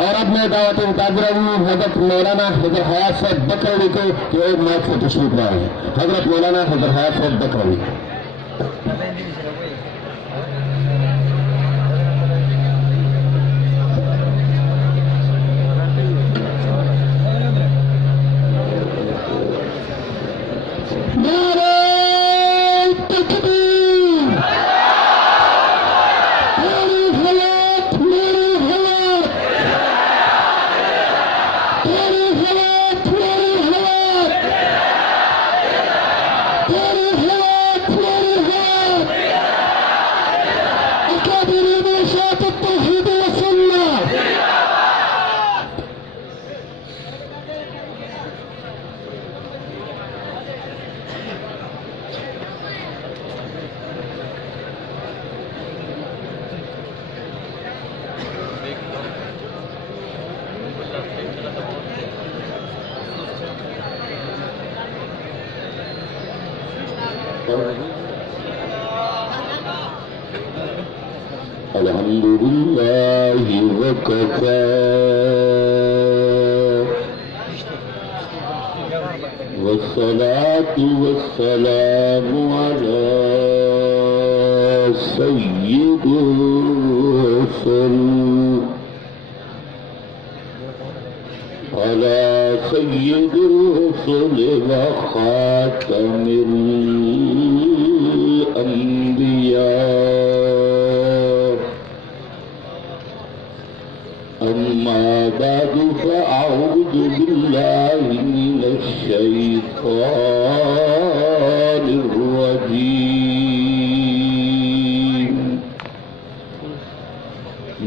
اور اب میں دعوت مقابلہ حضرت مولانا حضرت حیات صاحب بکروی کو کہ ایک مائک سے تشریف لائے ہیں. حضرت مولانا حضرت حیات صاحب بکروی. الحمد لله وكفى والصلاة والسلام على سيد الرسل وخاتم الأنبياء. أما بعد فأعوذ بالله من الشيطان الرجيم.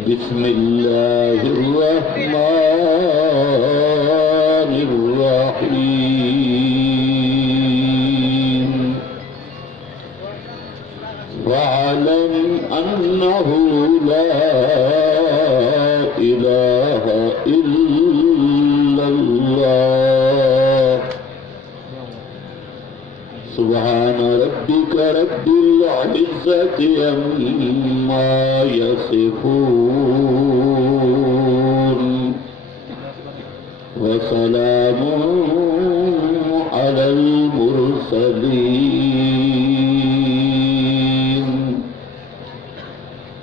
بسم الله الرحمن الرحيم. واعلم أنه لا إله إلا الله. سبحان ربك رب العزة عما يصفون وسلام على المرسلين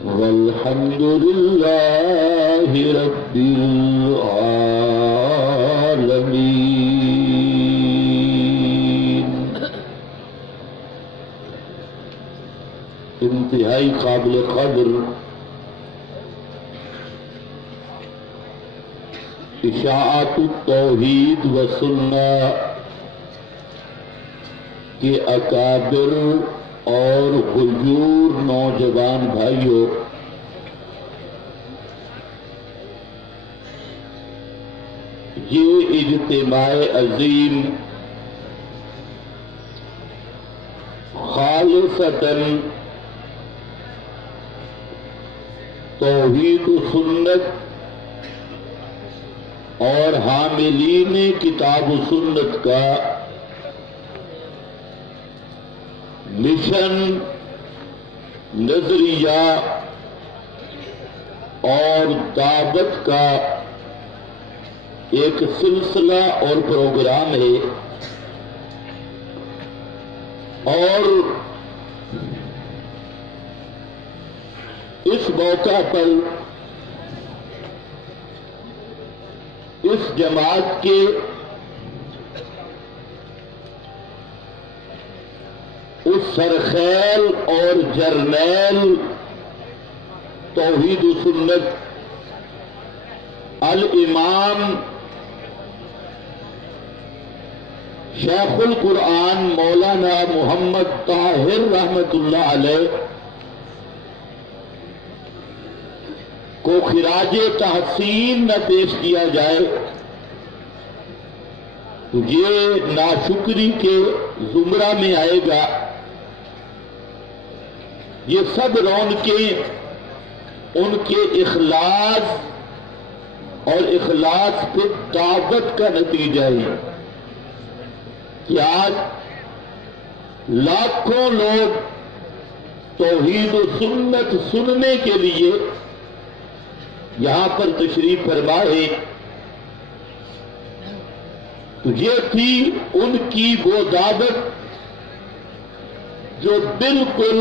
والحمد لله رب العالمين. انتہائی قابل قدر اشاعت التوحید و سنہ کے اکابر اور غیور نوجوان بھائیوں، یہ اجتماع عظیم خالصتاً توحید و سنت اور حاملین کتاب و سنت کا مشن، نظریہ اور دعوت کا ایک سلسلہ اور پروگرام ہے. اور اس موقع پر اس جماعت کے اس سرخیل اور جرنیل توحید و سنت الامام شیخ القرآن مولانا محمد طاہر رحمۃ اللہ علیہ کو خراج تحسین نہ پیش کیا جائے، یہ ناشکری کے زمرہ میں آئے گا. یہ سب رونقیں ان کے اخلاص اور اخلاص پہ دعوت کا نتیجہ ہے کہ آج لاکھوں لوگ توحید و سنت سننے کے لیے یہاں پر تشریف فرمائے تو یہ تھی ان کی وہ دعوت جو بالکل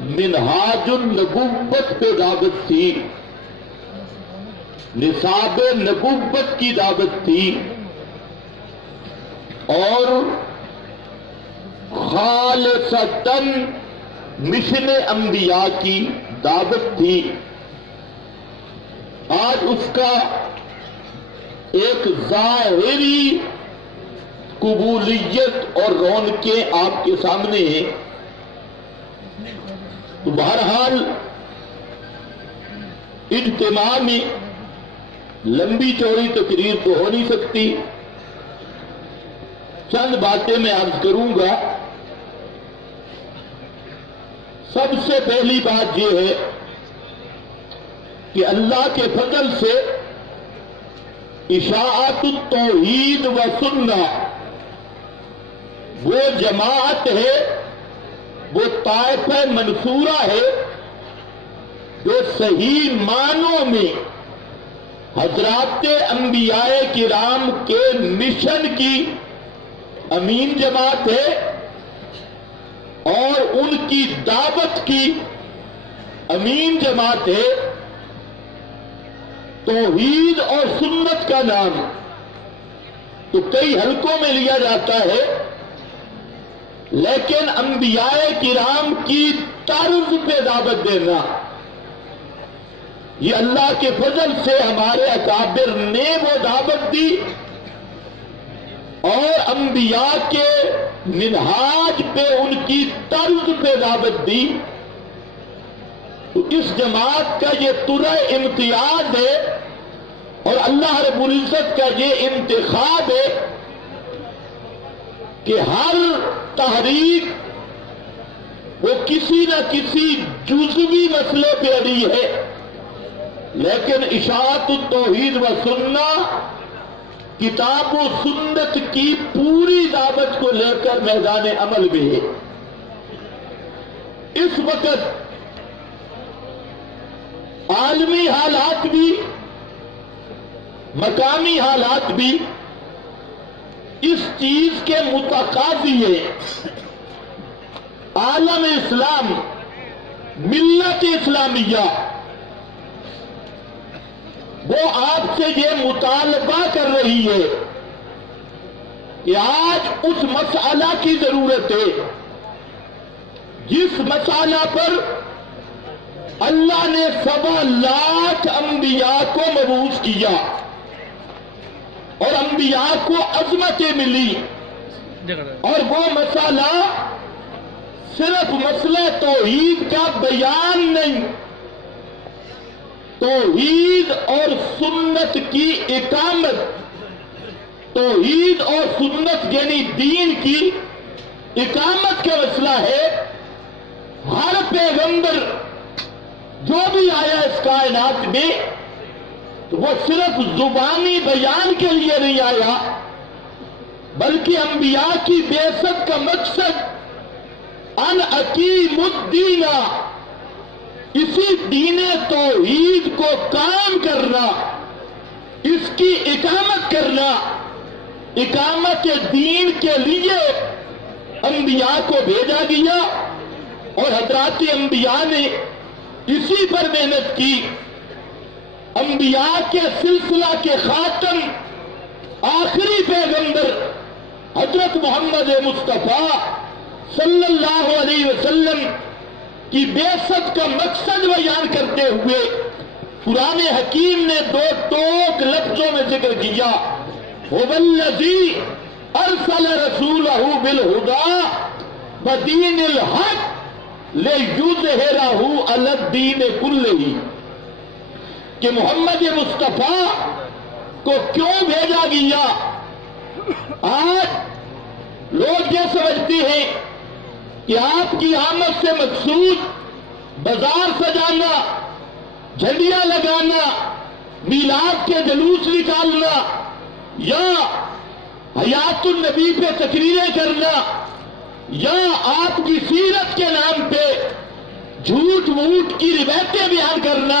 منہاج النبوت پہ دعوت تھی، نصاب نبوت کی دعوت تھی، اور خالصتاً مشن انبیاء کی دعوت تھی۔ آج اس کا ایک ظاہری قبولیت اور رونقیں آپ کے سامنے ہیں۔ تو بہرحال اجتماع میں لمبی چوڑی تقریر تو ہو نہیں سکتی، چند باتیں میں عرض کروں گا۔ سب سے پہلی بات یہ ہے کہ اللہ کے فضل سے اشاعت التوحید و سنہ وہ جماعت ہے، وہ طائفہ منصورہ ہے جو صحیح معنوں میں حضرات انبیاء کرام کے مشن کی امین جماعت ہے اور ان کی دعوت کی امین جماعت ہے۔ توحید اور سنت کا نام تو کئی حلقوں میں لیا جاتا ہے، لیکن انبیاء کرام کی طرز پہ دعوت دینا یہ اللہ کے فضل سے ہمارے اکابر نے وہ دعوت دی اور انبیاء کے منہاج پہ ان کی طرز پہ دعوت دی۔ تو اس جماعت کا یہ طرح امتیاز ہے اور اللہ رب العزت کا یہ انتخاب ہے کہ ہر تحریک وہ کسی نہ کسی جزوی مسئلے پہ اڑی ہے، لیکن اشاعت التوحید و سنہ کتاب و سنت کی پوری دعوت کو لے کر میدان عمل میں ہے۔ اس وقت عالمی حالات بھی مقامی حالات بھی اس چیز کے متقاضی ہے۔ عالم اسلام، ملت اسلامیہ وہ آپ سے یہ مطالبہ کر رہی ہے کہ آج اس مسئلہ کی ضرورت ہے جس مسئلہ پر اللہ نے 1.25 لاکھ انبیاء کو مبعوث کیا اور انبیاء کو عظمتیں ملی، اور وہ مسئلہ صرف مسئلہ توحید کا بیان نہیں، توحید اور سنت کی اقامت، توحید اور سنت یعنی دین کی اقامت کا مسئلہ ہے۔ ہر پیغمبر جو بھی آیا اس کائنات میں تو وہ صرف زبانی بیان کے لیے نہیں آیا، بلکہ انبیاء کی بعثت کا مقصد ان اقیم الدین، اسی دین توحید کو قائم کرنا، اس کی اقامت کرنا۔ اقامت دین کے لیے انبیاء کو بھیجا گیا اور حضرات انبیاء نے اسی پر محنت کی۔ انبیاء کے سلسلہ کے خاتم آخری پیغمبر حضرت محمد مصطفیٰ صلی اللہ علیہ وسلم کی بعثت کا مقصد بیان کرتے ہوئے قرآن حکیم نے 2 ٹوک لفظوں میں ذکر کیا، هو الذی ارسل رسولہ بالہدی ودین الحق لیظہرہ علی الدین کلہ، کہ محمد مصطفیٰ کو کیوں بھیجا گیا۔ آج لوگ یہ سمجھتے ہیں کہ آپ کی آمد سے مقصود بازار سجانا، جھنڈیاں لگانا، میلاد کے جلوس نکالنا یا حیات النبی پہ تقریریں کرنا یا آپ کی سیرت کے نام پہ جھوٹ موٹ کی روایتیں بیان کرنا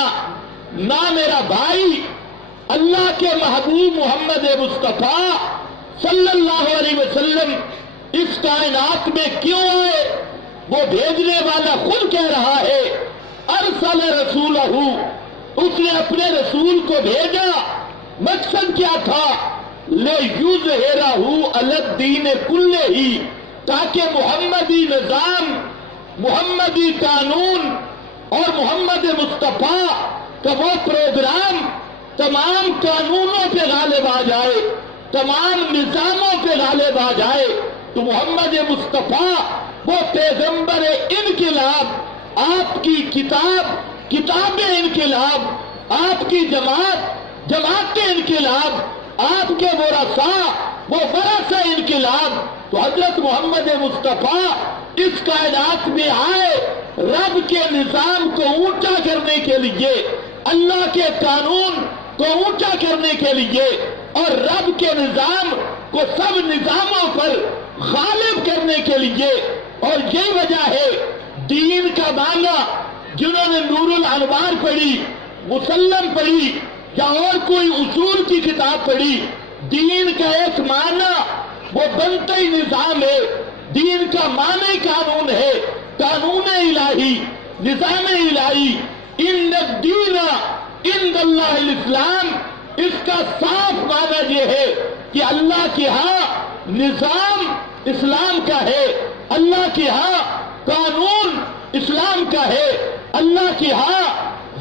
نہ میرا بھائی اللہ کے محبوب محمد مصطفیٰ صلی اللہ علیہ وسلم اس کائنات میں کیوں آئے؟ وہ بھیجنے والا خود کہہ رہا ہے ارسل رسولہ، اس نے اپنے رسول کو بھیجا، مقصد کیا تھا؟ لِیُظْہِرَہُ عَلَى الدِّینِ کُلِّہ، تاکہ محمدی نظام، محمدی قانون اور محمد مصطفیٰ کا وہ پروگرام تمام قانونوں پہ غالب آ جائے، تمام نظاموں پہ غالب آ جائے۔ تو محمد مصطفیٰ وہ پیغمبر انقلاب، آپ کی کتاب انقلاب، آپ کی جماعت انقلاب، آپ کے ورثاء وہ ورثہ انقلاب۔ تو حضرت محمد مصطفیٰ اس کائنات میں آئے رب کے نظام کو اونچا کرنے کے لیے، اللہ کے قانون کو اونچا کرنے کے لیے، اور رب کے نظام کو سب نظاموں پر غالب کرنے کے لیے۔ اور یہی وجہ ہے دین کا معنی، جنہوں نے نور الانوار پڑھی، مسلم پڑھی یا اور کوئی اصول کی کتاب پڑھی، دین کا ایک معنی وہ بنتا ہی نظام ہے، دین کا معنی قانون ہے، قانون الہی، نظام الہی۔ ان الدین عند اللہ الاسلام، اس کا صاف معنی یہ ہے کہ اللہ کے ہاں نظام اسلام کا ہے، اللہ کے ہاں قانون اسلام کا ہے، اللہ کے ہاں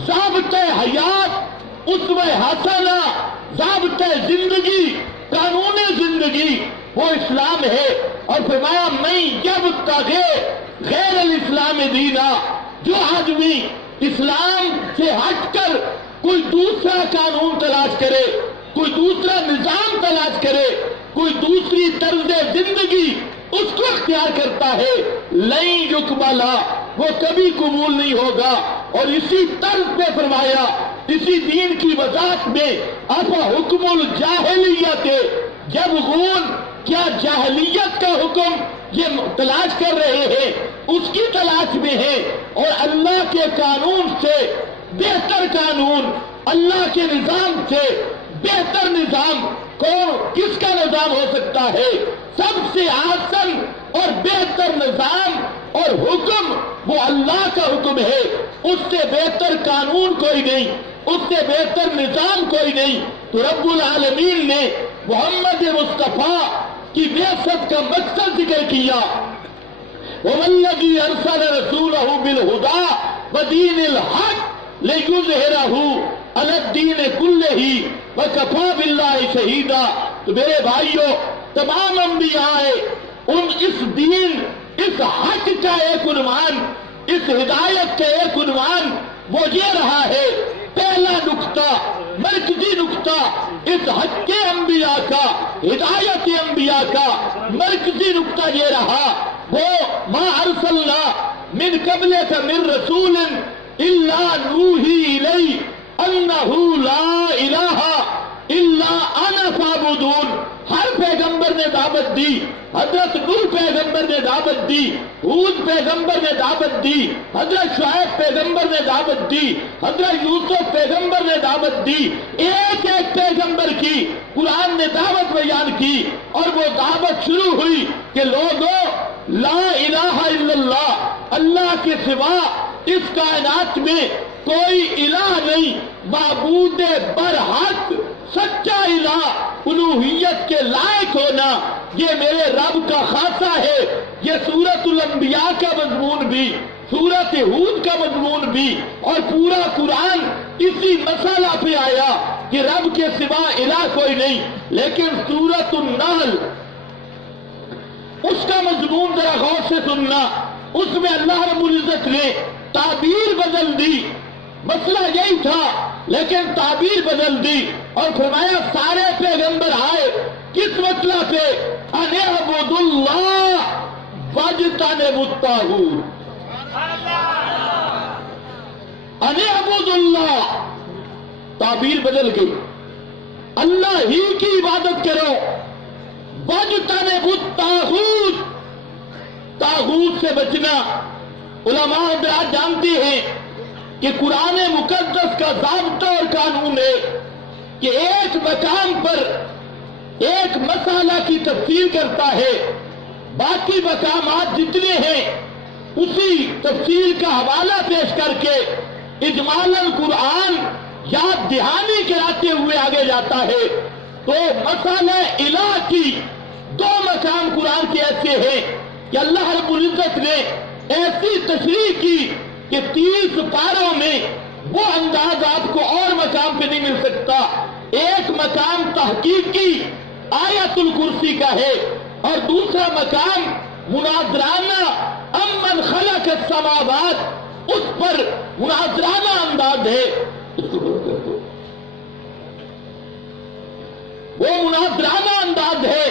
ضابطۂ حیات، اسوہ حسنہ، ضابطۂ زندگی، قانون زندگی وہ اسلام ہے۔ اور فرمایا میں یبتغی غیر الاسلام دینا، جو آدمی اسلام سے ہٹ کر کوئی دوسرا قانون تلاش کرے، کوئی دوسرا نظام تلاش کرے، کوئی دوسری طرز زندگی اس کو اختیار کرتا ہے، لن یقبلا، وہ کبھی قبول نہیں ہوگا۔ اور اسی طرز پہ فرمایا، اسی دین کی وضاحت میں افا حکم الجاہلیت، یبغون، کیا جاہلیت کا حکم یہ تلاش کر رہے ہیں، اس کی تلاش میں ہے۔ اور اللہ کے قانون سے بہتر قانون، اللہ کے نظام سے بہتر نظام کس کا نظام ہو سکتا ہے؟ سب سے آسان اور بہتر نظام اور حکم وہ اللہ کا حکم ہے، اس سے بہتر قانون کوئی نہیں، اس سے بہتر نظام کوئی نہیں۔ تو رب العالمین نے محمد مصطفیٰ کی بعثت کا مقصد ذکر کیا، وَوَالَّذِي أَرْسَلَ رَسُولَهُ بِالْهُدَىٰ وَدِينِ الْحَقِّ لِيُظْهِرَهُ عَلَى الدِّينِ كُلِّهِ وَكَفَىٰ بِاللَّهِ شَهِيدًا۔ تو میرے بھائیو، تمام انبیاء اس دین، اس حق کا ایک عنوان، اس ہدایت کا ایک عنوان وہ یہ رہا ہے، پہلا نقطہ، مرکزی نقطہ اس حق کے انبیاء کا، ہدایت انبیاء کا مرکزی نقطہ یہ رہا، وہ ما ارسلنا من قبلک من رسول الا نوحی الیہ انہ لا الہ الا انا فاعبدون۔ ہر پیغمبر نے دعوت دی، حضرت نوح پیغمبر نے دعوت دی، ہود پیغمبر نے دعوت دی، حضرت شعیب پیغمبر نے دعوت دی، حضرت یوسف پیغمبر نے دعوت دی، ایک ایک پیغمبر کی قرآن نے دعوت بیان کی، اور وہ دعوت شروع ہوئی کہ لوگوں لا الہ الا اللہ، اللہ کے سوا اس کائنات میں کوئی الہ نہیں، معبود برحق سچا الہ، الوہیت کے لائق ہونا یہ میرے رب کا خاصہ ہے۔ یہ سورۃ الانبیاء کا مضمون بھی، سورۃ ہود کا مضمون بھی، اور پورا قرآن اسی مسئلہ پہ آیا کہ رب کے سوا الہ کوئی نہیں۔ لیکن سورۃ النحل، اس کا مضمون ذرا غور سے سننا، اس میں اللہ رب العزت نے تعبیر بدل دی، مسئلہ یہی تھا لیکن تعبیر بدل دی، اور فرمایا سارے پیغمبر آئے کس مسئلہ پہ؟ ان اعبدوا اللہ واجتنبوا الطاغوت، ان اعبدوا اللہ، تعبیر بدل گئی، اللہ ہی کی عبادت کرو، واجتنبوا الطاغوت، طاغوت سے بچنا۔ علماء حضرات جانتے ہیں کہ قرآن مقدس کا ضابطہ اور قانون ہے کہ ایک مقام پر ایک مسئلہ کی تفسیر کرتا ہے، باقی مقامات جتنے ہیں اسی تفسیر کا حوالہ پیش کر کے اجمالاً قرآن یاد دہانی کراتے ہوئے آگے جاتا ہے۔ تو مسئلہ الہ کی دو مقام قرآن کے ایسے ہیں کہ اللہ رب العزت نے ایسی تشریح کی کہ 30 پاروں میں وہ انداز آپ کو اور مقام پہ نہیں مل سکتا۔ ایک مقام تحقیقی آیت الکرسی کا ہے اور دوسرا مقام مناظرانہ امن خلق السماوات، اس پر مناظرانہ انداز ہے۔ وہ مناظرانہ انداز ہے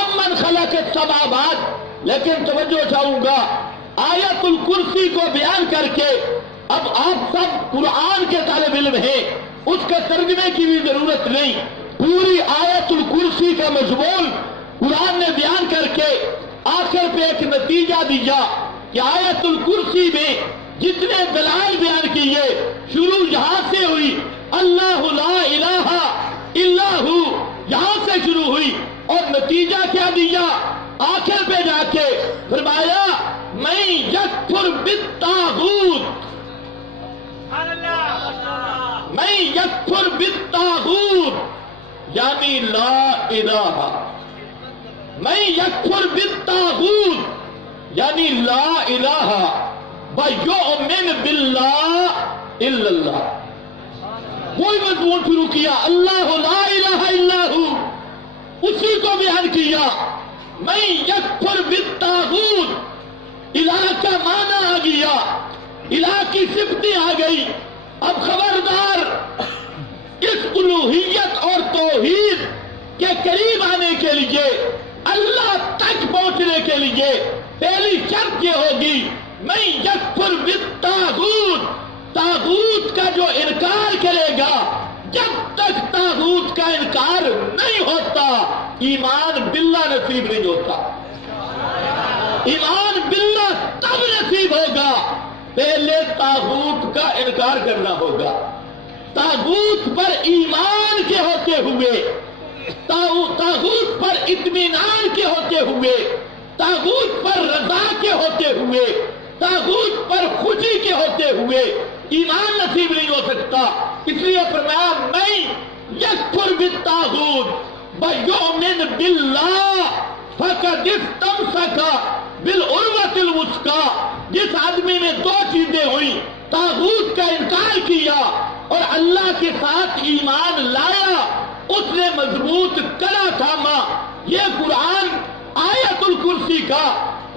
امن خلق السماوات۔ لیکن توجہ چاہوں گا آیت الکرسی کو بیان کر کے، اب آپ سب قرآن کے طالب علم ہیں، اس کے ترجمے کی بھی ضرورت نہیں، پوری آیت الکرسی کا مضمون قرآن نے بیان کر کے آخر پہ ایک نتیجہ دیا کہ آیت الکرسی میں جتنے دلائل بیان کیے، شروع یہاں سے ہوئی، اللہ لا الہ الا ہو، یہاں سے شروع ہوئی، اور نتیجہ کیا دیا؟ آخر پہ جا کے فرمایا میں یکفر بالطاغوت، میں یکفر بالطاغوت یعنی لا الہ، میں یکفر بالطاغوت یعنی لا الہ ویؤمن باللہ الا اللہ۔ کوئی مضمون شروع کیا اللہ لا الہ الا ہو، اسی کو بیان کیا میں یکفر بالطاغوت، الہ کا معنی آ گیا، الہ کی صفتیں آ گئی۔ اب خبردار اس الوہیت اور توحید کے قریب آنے کے لیے، اللہ تک پہنچنے کے لیے پہلی شرط یہ ہوگی میں یکفر بالطاغوت، طاغوت کا جو انکار کرے گا، جب تک طاغوت کا انکار نہیں ہوتا ایمان باللہ نصیب نہیں ہوتا۔ ایمان باللہ تب نصیب ہوگا، پہلے طاغوت کا انکار کرنا ہوگا، طاغوت پر ایمان کے ہوتے ہوئے، طاغوت پر اطمینان کے ہوتے ہوئے، طاغوت پر رضا کے ہوتے ہوئے، طاغوت پر خوشی کے ہوتے ہوئے ایمان نصیب نہیں ہو سکتا۔ اس لیے فرمایا میں یکفر بالطاغوت ویؤمن باللہ فقد استمسک بالعروۃ الوثقی۔ جس آدمی نے دو چیزیں ہوئی، طاغوت کا انکار کیا اور اللہ کے ساتھ ایمان لایا، اس نے مضبوط کڑا تھاما۔ یہ قرآن آیت الکرسی کا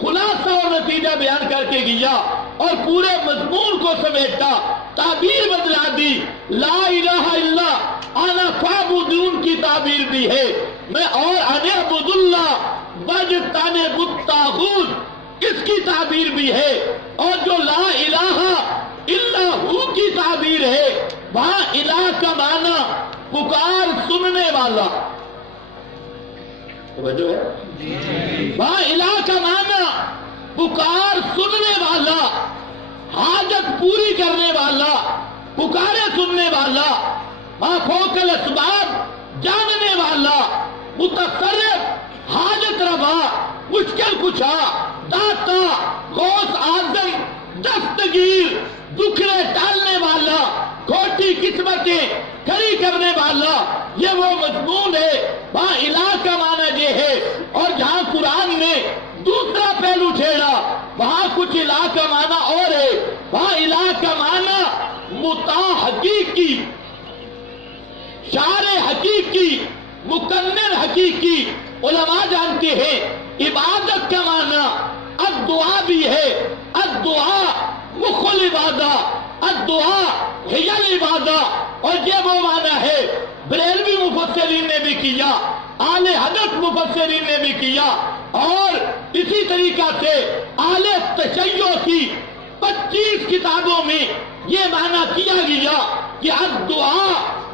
خلاصہ اور نتیجہ بیان کر کے گیا اور پورے مضمون کو سمیٹا، تعبیر بدلا دی۔ لا الہ الا انا فاعبدون کی تعبیر دی ہے میں، اور ان اعبد اللہ واجتنب الطاغوت اس کی تعبیر بھی ہے، اور جو لا الہ الا ہو کی تعبیر ہے وہاں الہ کا معنی پکار سننے والا، توجہ ہے، وہاں الہ کا معنی پکار سننے والا، حاجت پوری کرنے والا، پکارے سننے والا، وہاں فوق الاسباب جاننے والا، متصرف، حاجت روا، مشکل کشا، داتا، غوث اعظم، دستگیر، دکھڑے ٹالنے والا، کھوٹی قسمتیں کھڑی کرنے والا، یہ وہ مضمون ہے۔ وہاں الہ کا معنی یہ ہے، اور جہاں قرآن نے دوسرا پہلو چھیڑا وہاں کچھ الہ کا معنی اور ہے۔ وہاں الہ کا معنی مطاع حقیقی، شارع حقیقی، مکنن حقیقی۔ علماء جانتے ہیں عبادت کا معنی الدعا بھی ہے، الدعا مخ العبادہ، الدعا ہی العبادہ، اور یہ وہ معنی ہے بریلوی مفسرین نے بھی کیا، اہل حدیث مفسرین نے بھی کیا، اور اسی طریقہ سے اہل تشیع کی 25 کتابوں میں یہ معنی کیا گیا کہ الدعا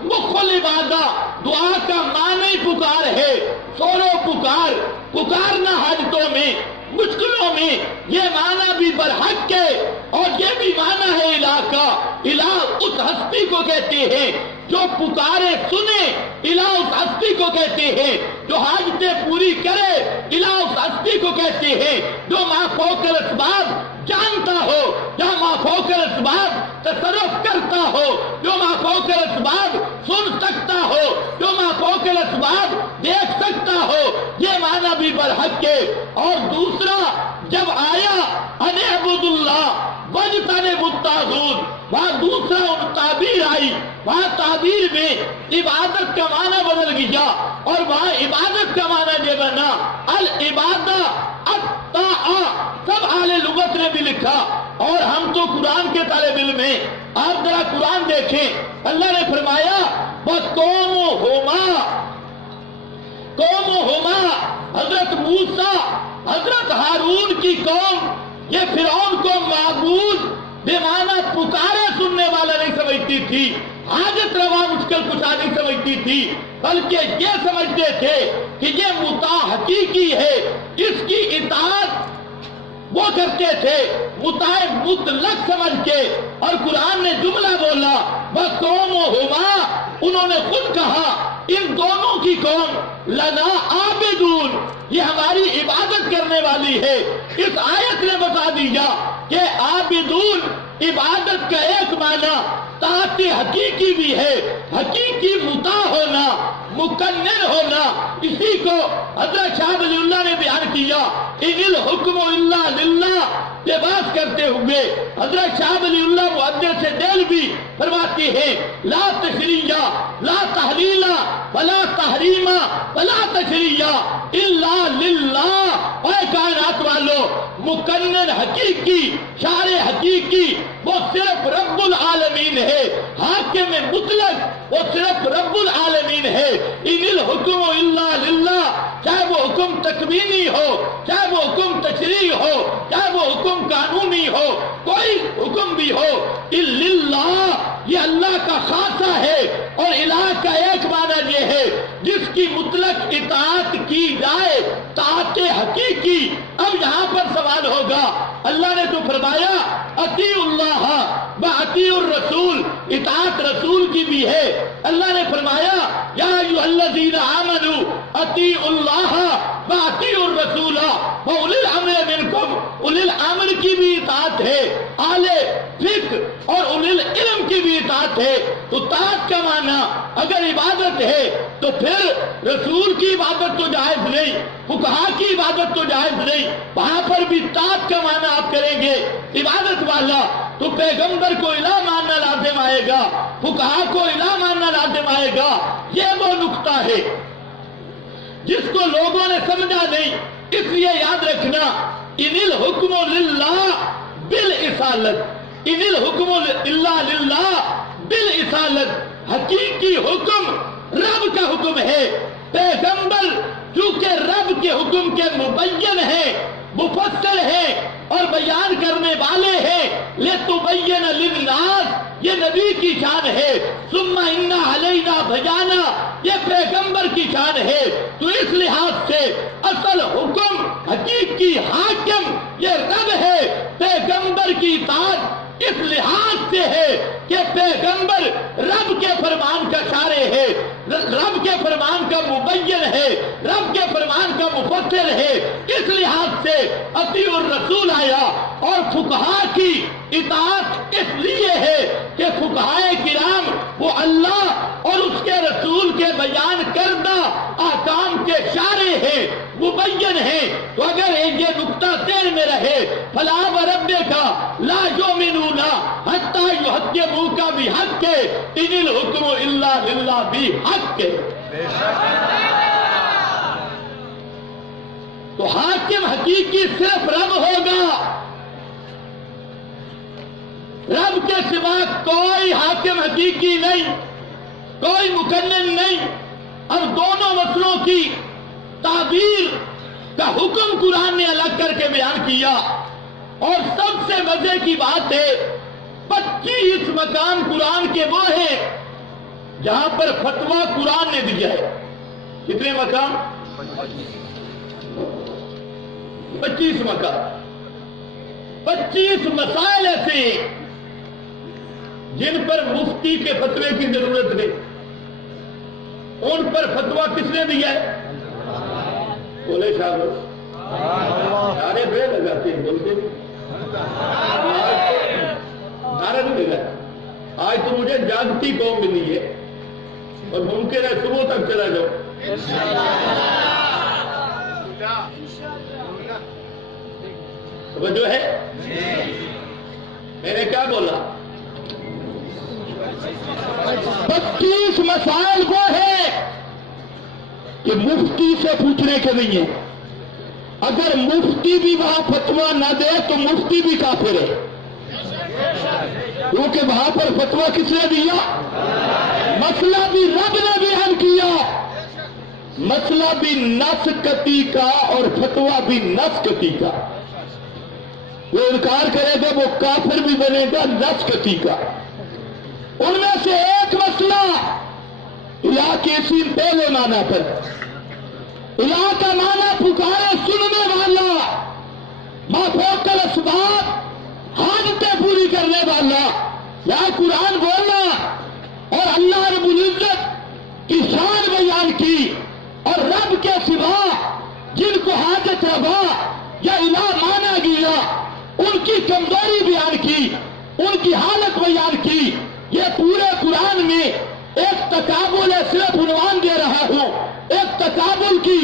مخ کل عبادت دعا کا معنی پکار ہے، سورو پکار، پکارنا حاجتوں میں، مشکلوں میں، یہ معنی بھی برحق ہے اور یہ بھی معنی ہے الہ کا۔ الہ اس ہستی کو کہتے ہیں جو پکارے سنے، الہ اس ہستی کو کہتے ہیں جو حاجتیں پوری کرے، الہ اس ہستی کو کہتے ہیں جو ما فوق الاسباب جانتا ہو، جو ما فوق الاسباب تصرف کرتا ہو، جو ما فوق الاسباب سن سکتا ہو، جو ما فوق الاسباب دیکھ سکتا ہو، یہ معنی بھی برحق ہے۔ اور دوسرا جب آیا ان اعبدوا اللہ واجتنبوا الطاغوت، وہاں دوسرا ان تعبیر آئی، وہاں تعبیر میں عبادت کا معنی بدل گیا اور وہاں عبادت کا معنی یہ بنا العبادہ الطاعہ، سب اہل لغت نے بھی لکھا۔ اور ہم تو قرآن کے طالب علم ہیں، آپ ذرا قرآن دیکھیں، اللہ نے فرمایا وَقَوْمُهُمَا، قومُهُمَا، حضرت موسیٰ حضرت ہارون کی قوم یہ فرعون کو معبود بے معنی پکارے سننے والا نہیں سمجھتی تھی، حاجت روا مشکل کشا نہیں سمجھتی تھی، بلکہ یہ سمجھتے تھے کہ یہ مطاع حقیقی ہے، اس کی اطاعت وہ کرتے تھے مطاع مطلق سمجھ کے۔ اور قرآن نے جملہ بولا وَقَوْمُهُمَا، انہوں نے خود کہا ان دونوں کی قوم لنا عابدون، یہ ہماری عبادت کرنے والی ہے۔ اس آیت نے بتا دیا کہ عابدون عبادت کا ایک معنی طاعت حقیقی بھی ہے، حقیقی مطاع ہونا، مکنن ہونا۔ اسی کو حضرت شاہ ولی اللہ نے بیان کیا ان الحکم الا للہ، یہ بات کرتے ہوئے حضرت شاہ ولی اللہ محدث دہلوی فرماتے ہیں لا تشریع لا تحلیل ولا تحریم ولا تشریع الا للہ۔ اے کائنات والو، مکنن حقیقی، شارع حقیقی وہ صرف رب العالمین ہے، حاکم مطلق وہ صرف رب العالمین ہے۔ ان الحکم الا للہ، چاہے وہ حکم تکوینی ہو، چاہے وہ حکم تشریعی ہو، چاہے وہ حکم قانونی ہو، کوئی حکم بھی ہو، اللہ یہ اللہ کا خاصہ ہے۔ اور الہ کا ایک معنی یہ ہے جس کی مطلق اطاعت کی جائے، طاعت حقیقی۔ اب یہاں پر سوال ہوگا، اللہ نے تو فرمایا اطیعوا اللہ واطیعوا الرسول، اطاعت رسول کی بھی ہے۔ اللہ نے فرمایا یا ایھا الذین آمنوا اطیعوا اللہ واطیعوا الرسول واولی الامر منکم، اولی الامر کی بھی اطاعت ہے، اہل فقہ اور اولی العلم کی بھی اطاعت ہے۔ تو طاعت کا معنی اگر عبادت ہے تو پھر رسول کی عبادت تو جائز نہیں، فقہا کی عبادت تو جائز نہیں، وہاں پر بھی طاعت کا معنی آپ کریں گے عبادت والا تو پیغمبر کو الہ ماننا لازم آئے گا، فقہا کو الہ ماننا لازم آئے گا۔ یہ وہ نقطہ ہے جس کو لوگوں نے سمجھا نہیں، اس لیے یاد رکھنا ان الحکم للہ بالرسالت، ان الحکم الا للہ بالرسالت، حقیقی حکم رب کا حکم ہے۔ پیغمبر چونکہ رب کے حکم کے مبین ہیں، مفسر ہیں اور بیان کرنے والے ہیں، لِتُبَيِّنَ لِلنَّاسِ، یہ نبی کی شان ہے۔ ثُمَّ إِنَّ عَلَيْنَا بَيَانَ، یہ پیغمبر کی شان ہے۔ تو اس لحاظ سے اصل حکم حقیقی حاکم یہ رب ہے، پیغمبر کی اطاعت اس لحاظ سے ہے کہ پیغمبر رب کے فرمان کا شارع ہے، رب کے فرمان کا مبین ہے، رب کے فرمان کا مفسر ہے۔ اس لحاظ سے اطیعوا الرسول آیا۔ اور فقہا کی اطاعت اس لیے ہے کہ فقہائے کرام وہ اللہ اور اس کے رسول کے بیان کردہ احکام کے شارع ہیں، مبین ہیں۔ تو اگر یہ نقطہ ذہن میں رہے فلا وربک لا یؤمنون حتی یحکموک بحق ان الحکم الا للہ بحق۔ تو حاکم حقیقی صرف رب ہوگا، رب کے سوا کوئی حاکم حقیقی نہیں، کوئی مکنن نہیں۔ اور دونوں مسئلوں کی تعبیر کا حکم قرآن نے الگ کر کے بیان کیا۔ اور سب سے مزے کی بات ہے 25 مقام قرآن کے وہ ہیں جہاں پر فتویٰ قرآن نے دیا ہے. کتنے مقام؟ 25 مقام. 25 مسائل ایسے ہیں جن پر مفتی کے فتوے کی ضرورت نہیں. ان پر فتویٰ کس نے دیا ہے؟ بولے شاہ سارے بے لگاتے ہیں، بولتے نہیں. نعرہ نہیں لگا. آج تو مجھے جاگتی قوم ملی ہے اور ممکن ہے صبح تک چلا جاؤ. وہ جو ہے میں نے کیا بولا؟ 25 مسائل وہ ہے کہ مفتی سے پوچھنے کے نہیں ہے. اگر مفتی بھی وہاں فتویٰ نہ دے تو مفتی بھی کافر ہے، کیونکہ وہاں پر فتویٰ کس نے دیا؟ مسئلہ بھی رب نے بیان کیا. مسئلہ بھی نس کتی کا اور فتویٰ بھی نس کتی کا. وہ انکار کرے گا وہ کافر بھی بنے گا نس کتی کا. ان میں سے ایک مسئلہ الہ کے اسی پہلے معنی پر. الہ کا معنی پکارے سننے والا، ما فوق الاسباب حاجتیں پوری کرنے والا. یا قرآن بولنا اور اللہ رب العزت کی شان بیان کی اور رب کے سوا جن کو حاجت روا یا الہ مانا گیا ان کی کمزوری بیان کی، ان کی حالت بیان کی. یہ پورے قرآن میں ایک تقابل ہے، صرف عنوان دے رہا ہوں. ایک تقابل کی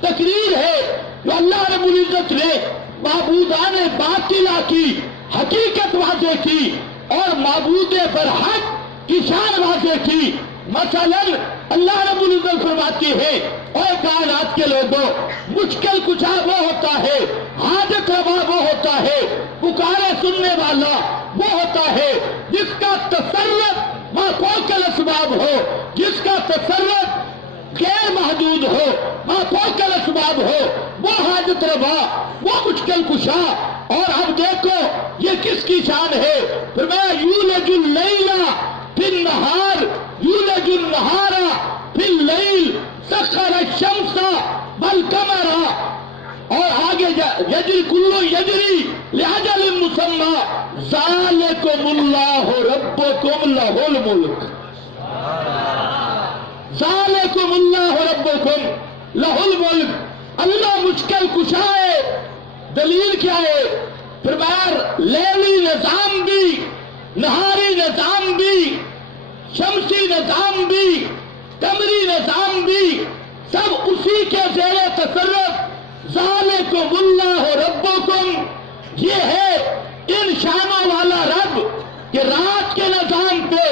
تقریر ہے جو اللہ رب العزت نے معبودان باطلہ کی حقیقت واضح کی اور معبود برحق کی شان واضح کی. مثلا اللہ رب العزت فرماتی ہے اے کائنات کے لوگوں، مشکل کشا وہ ہوتا ہے، حاجت روا وہ ہوتا ہے، پکارے سننے والا وہ ہوتا ہے جس کا تصرف ما فوق الاسباب ہو، جس کا تصرف غیر محدود ہو، ما فوق الاسباب ہو، وہ حاجت روا، وہ مشکل کشا. اور اب دیکھو یہ کس کی شان ہے؟ فرمایا یولج اللیل فی النہار یولج النہار فی اللیل سخر الشمس والقمر. اور آگے یجری کل یجری لاجل مسمی ذالکم اللہ ربکم لہ الملک. ذالکم اللہ ربکم لہ الملک. اللہ مشکل کشا ہے. دلیل کیا ہے؟ فرمایا لیلی نظام بھی، نہاری نظام بھی، شمسی نظام بھی، قمری نظام بھی، سب اسی کے زیر تصرف. ذالکم اللہ ربکم، یہ ہے ان شانوں والا رب کہ رات کے نظام پہ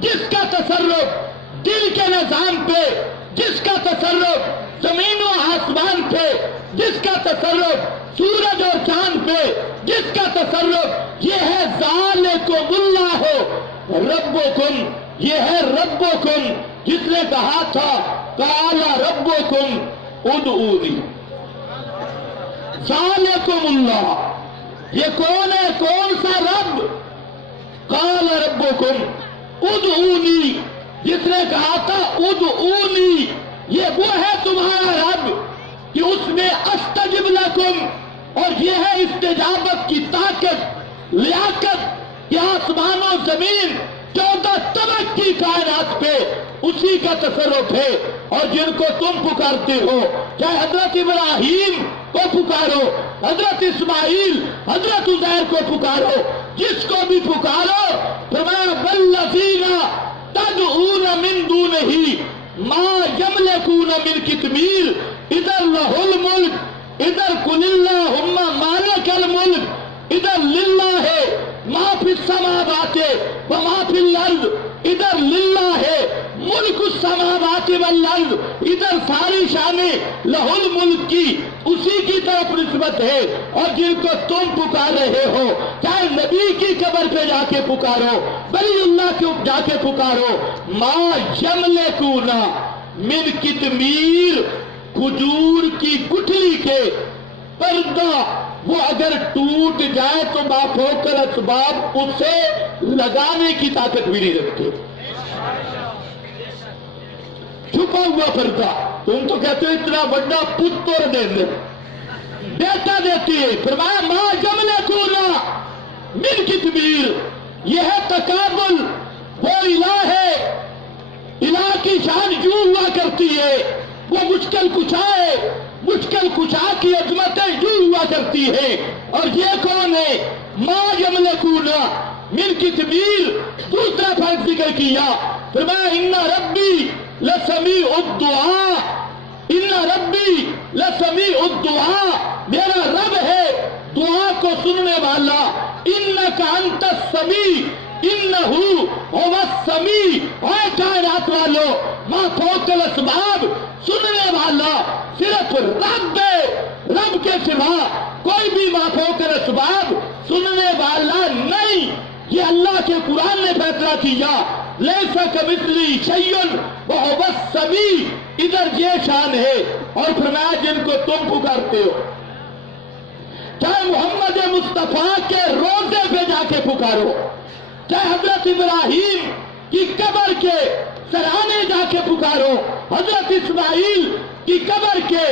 جس کا تصرف، دل کے نظام پہ جس کا تصرف، زمین و آسمان پہ جس کا تصرف، سورج اور چاند پہ جس کا تصرف، یہ ہے ذالکم اللہ ربکم، یہ ہے ربکم. جس نے کہا تھا قال ربکم ادعونی. ذالکم اللہ، یہ کون ہے؟ کون سا رب؟ قال ربکم ادعونی، جس نے کہا تھا ادعونی، یہ وہ ہے تمہارا رب کہ اس میں استجب لکم، اور یہ ہے استجابت کی طاقت، لیاقت کہ آسمان و زمین 14 طبق کی کائنات پہ اسی کا تصرف ہے. اور جن کو تم پکارتے ہو، چاہے حضرت ابراہیم کو پکارو، حضرت اسماعیل، حضرت عزیر کو پکارو، جس کو بھی پکارو، فرمایا والذین تدعون من دونہ ما یملکون من قطمیر ادھر لہ الملک، ادھر قل اللہم مالک الملک، ادھر للہ ہے ما فی السماوات وما فی الارض، ادھر للہ ہے ملک السماوات والارض، ادھر ساری شانیں لہ الملک کی اسی کی طرف نسبت ہے. اور جن کو تم پکار رہے ہو، چاہے نبی کی قبر پہ جا کے پکارو، ولی اللہ کے جا کے پکارو، ما یملکون من قطمیر، کھجور کی گٹھلی کے پردہ وہ اگر ٹوٹ جائے تو مافوق الاسباب اسے لگانے کی طاقت بھی نہیں رکھتے. چھپا ہوا پھرتا. تم تو کہتے ہو اتنا بڑا پتر دے دے بیٹا دیتی ہے. فرمایا ماں یملکون من کتمیر، یہ ہے تقابل. وہ الہ ہے، الہ کی شان یوں ہوا کرتی ہے، وہ مشکل کچھا کی عظمتیں یوں ہوا کرتی ہے. اور یہ کون ہے؟ ماں یملکون من کتمیر. دوسرا فرق ذکر کیا، فرمایا ان ربی لسمیع الدعاء، ان ربی لسمیع الدعاء، میرا رب ہے دعا کو سننے والا. انک انت السمیع انہ هو السمیع. اے کائنات والو، ما فوق الاسباب، سننے والا صرف رب ہے، رب کے سوا کوئی بھی ما فوق الاسباب سننے والا نہیں. یہ اللہ کے قرآن نے فیصلہ کیا، لیس کمثلہ شیء وہو السمیع. ادھر یہ شان ہے. اور فرمایا جن کو تم پکارتے ہو، چاہے محمد مصطفیٰ کے روزے پہ جا کے پکارو، چاہے حضرت ابراہیم کی قبر کے سرانے جا کے پکارو، حضرت اسماعیل کی قبر کے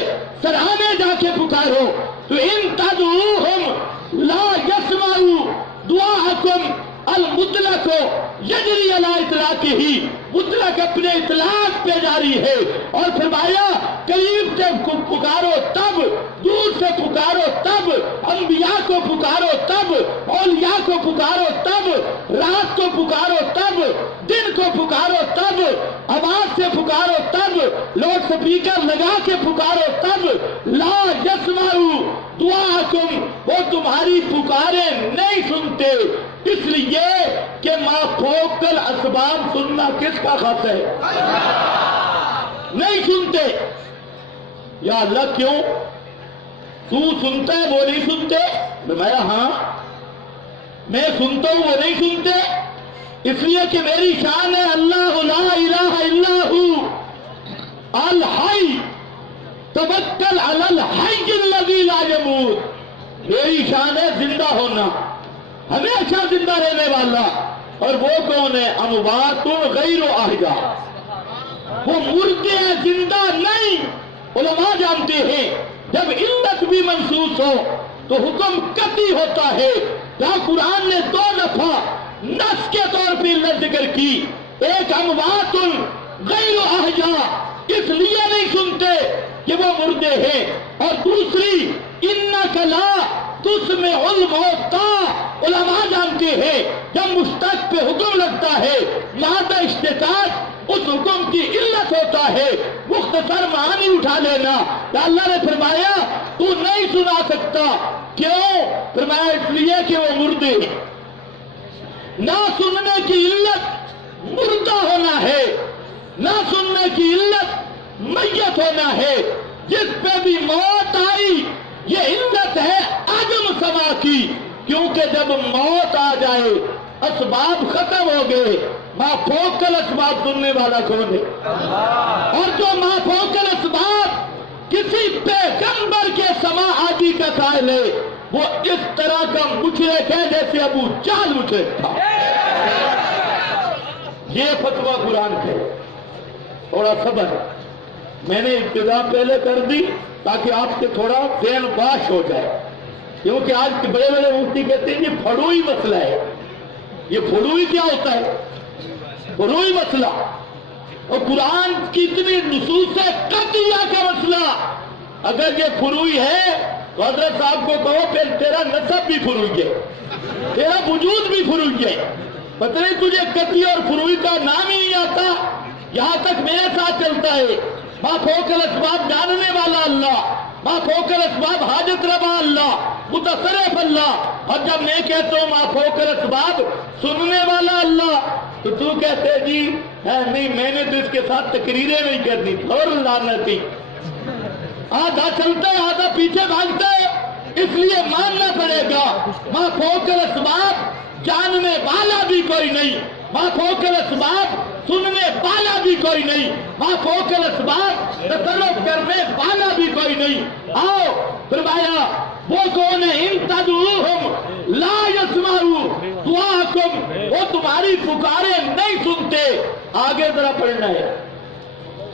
سرانے جا کے پکارو، تو ان تدعوہم لا یسمعوا دعاءکم المطلق یجری علی اطلاقہ. مطلق اپنے اطلاق پہ جاری ہے. اور فرمایا قریب سے پکارو تب، دور سے پکارو تب، انبیاء کو پکارو تب، اولیاء کو پکارو تب، رات کو پکارو تب، دن کو پکارو تب، آواز سے پکارو تب، لاؤڈ سپیکر لگا کے پکارو تب. لا یسمعوا دعاءکم، وہ تمہاری پکاریں نہیں سنتے. اس لیے کہ ما فوق الاسباب سننا کس کا خط ہے؟ نہیں سنتے. یا اللہ کیوں؟ تو سنتا ہے وہ نہیں سنتے؟ میں ہاں میں سنتا ہوں وہ نہیں سنتے. اس لیے کہ میری شان ہے اللہ لا الہ الا ہو الحی توکل علی الحی الذی لا یموت. میری شان ہے زندہ ہونا، ہمیشہ زندہ رہنے والا. اور وہ کون ہے؟ اموات غیر احیاء، وہ مردے ہیں زندہ نہیں. علماء جانتے ہیں جب علت بھی محسوس ہو تو حکم قطعی ہوتا ہے. جہاں قرآن نے 2 دفعہ نص کے طور پہ علت ذکر کی، ایک اموات غیر احیاء اس لیے نہیں سنتے کہ وہ مردے ہیں، اور دوسری انک لا تسمع الموتى. علماء جانتے ہیں جب مشتق پہ حکم لگتا ہے مادہ اشتقاق اس حکم کی علت ہوتا ہے. مختصر معنی اٹھا لینا. کہ اللہ نے فرمایا تو نہیں سنا سکتا. کیوں؟ فرمایا اس لیے کہ وہ مردے ہیں. نہ سننے کی علت مردہ ہونا ہے، نہ سننے کی علت میت ہونا ہے. جس پہ بھی موت آئی یہ علت ہے عدم سماع کی. کیونکہ جب موت آ جائے اسباب ختم ہو گئے. ما فوق الاسباب سننے والا کون ہے؟ اور جو ما فوق الاسباب کسی پیغمبر کے سماع آدی کا قائل ہے وہ اس طرح کا مشرک ہے جیسے ابو جہل مشرک تھا. یہ فتویٰ قرآن ہے. تھوڑا صبر، میں نے ابتدا پہلے کر دی تاکہ آپ کے تھوڑا ذہن باش ہو جائے. کیونکہ آج کے بڑے بڑے مفتی کہتے ہیں یہ فروعی مسئلہ ہے. یہ فروعی کیا ہوتا ہے؟ فروعی مسئلہ. اور قرآن کی اتنی نصوص ہے قطعیہ کا مسئلہ. اگر یہ فروعی ہے تو حضرت صاحب کو کہو پھر تیرا نسب بھی فروعی ہے، تیرا وجود بھی فروعی ہے. پتہ نہیں تجھے قطعی اور فروعی کا نام ہی نہیں آتا. یہاں تک میرے ساتھ چلتا ہے. ما فوق الاسباب جاننے والا اللہ، ما فوق الاسباب حاجت روا اللہ، متصرف اللہ. اور جب میں کہتا ہوں ما فوق الاسباب سننے والا اللہ تو تو کہتے جی نہیں میں نے تو اس کے ساتھ تقریریں نہیں کرنی. اور لعنتی آدھا چلتا ہے آدھا پیچھے بھاگتا ہے. اس لیے ماننا پڑے گا ما فوق الاسباب جاننے والا بھی کوئی نہیں، ما فوق الاسباب سننے والا بھی کوئی نہیں، ما فوق الاسباب تصرف کرنے والا بھی کوئی نہیں. آؤ فرمایا وہ کون ہے؟ ان تدعوہم لا یسمعوا دعاءکم، وہ تمہاری پکاریں نہیں سنتے. آگے ذرا پڑھنا ہے.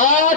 8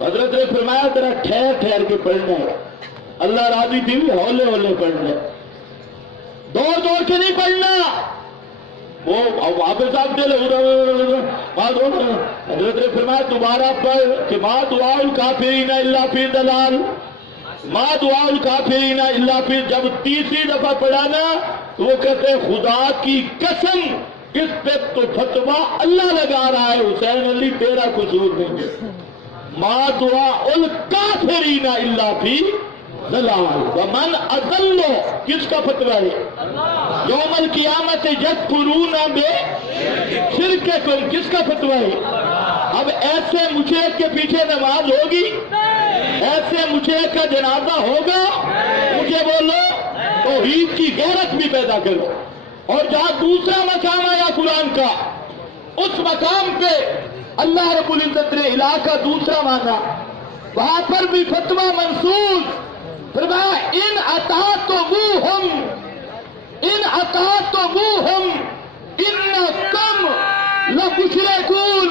حضرت نے فرمایا تیرا ٹھہر ٹھہر کے پڑھنا ہے، اللہ راضی تھی بھی ہولے ہولے پڑھنا ہے، دوڑ دوڑ کے نہیں پڑھنا۔ وہ حافظ صاحب دے حضرت نے فرمایا دوبارہ پڑھ کہ ما دعاء الکافرین الا فی ضلال، ما دعاء الکافرین الا فی، جب تیسری دفعہ پڑھا نا تو وہ کہتے خدا کی قسم اس پہ تو فتویٰ اللہ لگا رہا ہے، حسین علی تیرا قصور نہیں ہے۔ ما دعاء الکافرین الا فی ضلال ومن اضل، کس کا فتویٰ ہے؟ یوم القیامت یکفرون بشرککم، کس کا فتویٰ ہے؟ اب ایسے مشرک کے پیچھے نماز ہوگی؟ ایسے مشرک کا جنازہ ہوگا؟ مجھے بولو توحید کی غیرت بھی پیدا کرو۔ اور جہاں دوسرا مقام آیا قرآن کا، اس مقام پہ اللہ رب العزت نے الہ کا دوسرا مانا، وہاں پر بھی فتویٰ منسوخ، فرمایا ان اطاعتموہم انکم لمشرکون۔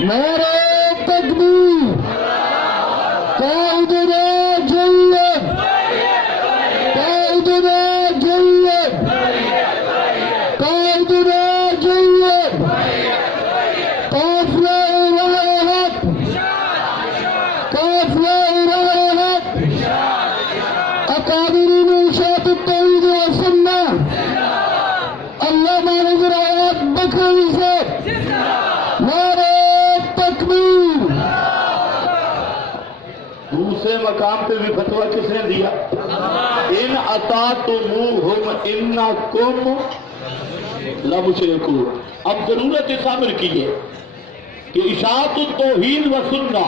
نعرہ تکبیر، قائدنا جلد، قائدنا جلد، قائدنا جلد، قافلہ راہ حق، قافلہ راہ حق، اکابرین انشاء التوحید والسنہ، علامہ نظر آیات بکروی صاحب، نعرہ تکبیر۔ دوسرے مقام پہ بھی فتویٰ کس نے دیا؟ ان اطاعتموہم انکم لمشرکون۔ اب ضرورت اس امر کی ہے کہ اشاعت التوحید و سنہ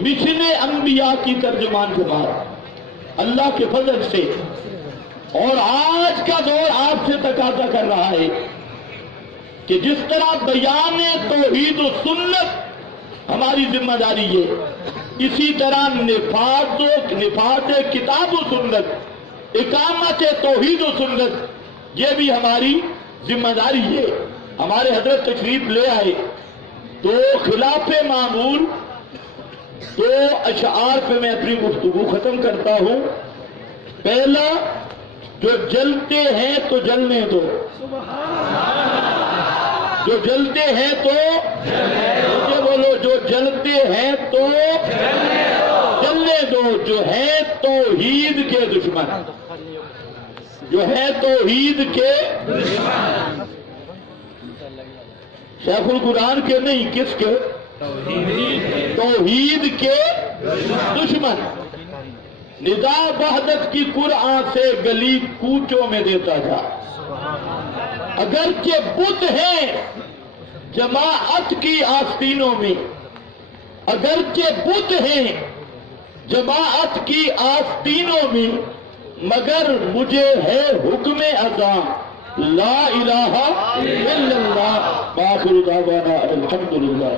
مشن انبیاء کی ترجمان جماعت اللہ کے فضل سے، اور آج کا دور آپ سے تقاضا کر رہا ہے کہ جس طرح بیان توحید و سنت ہماری ذمہ داری ہے، اسی طرح نفاذ کتاب و سنت، اقامت توحید و سنت، یہ بھی ہماری ذمہ داری ہے۔ ہمارے حضرت تشریف لے آئے تو خلاف معمول دو اشعار پہ میں اپنی گفتگو ختم کرتا ہوں۔ پہلا، جو جلتے ہیں تو جلنے دو، جو جلتے ہیں تو مجھے بولو، جو جلتے ہیں تو جلنے دو، جو ہے توحید کے دشمن، جو ہے توحید کے شیخ القرآن کے نہیں، کس کے؟ توحید کے دشمن۔ ندا وحدت کی قرآن سے گلی کوچوں میں دیتا تھا، اگرچہ بت ہیں جماعت کی آستینوں میں، اگرچہ بت ہیں جماعت کی آستینوں میں، مگر مجھے ہے حکم اذاں لا الہ الا اللہ۔ باخر دعوانا الحمدللہ۔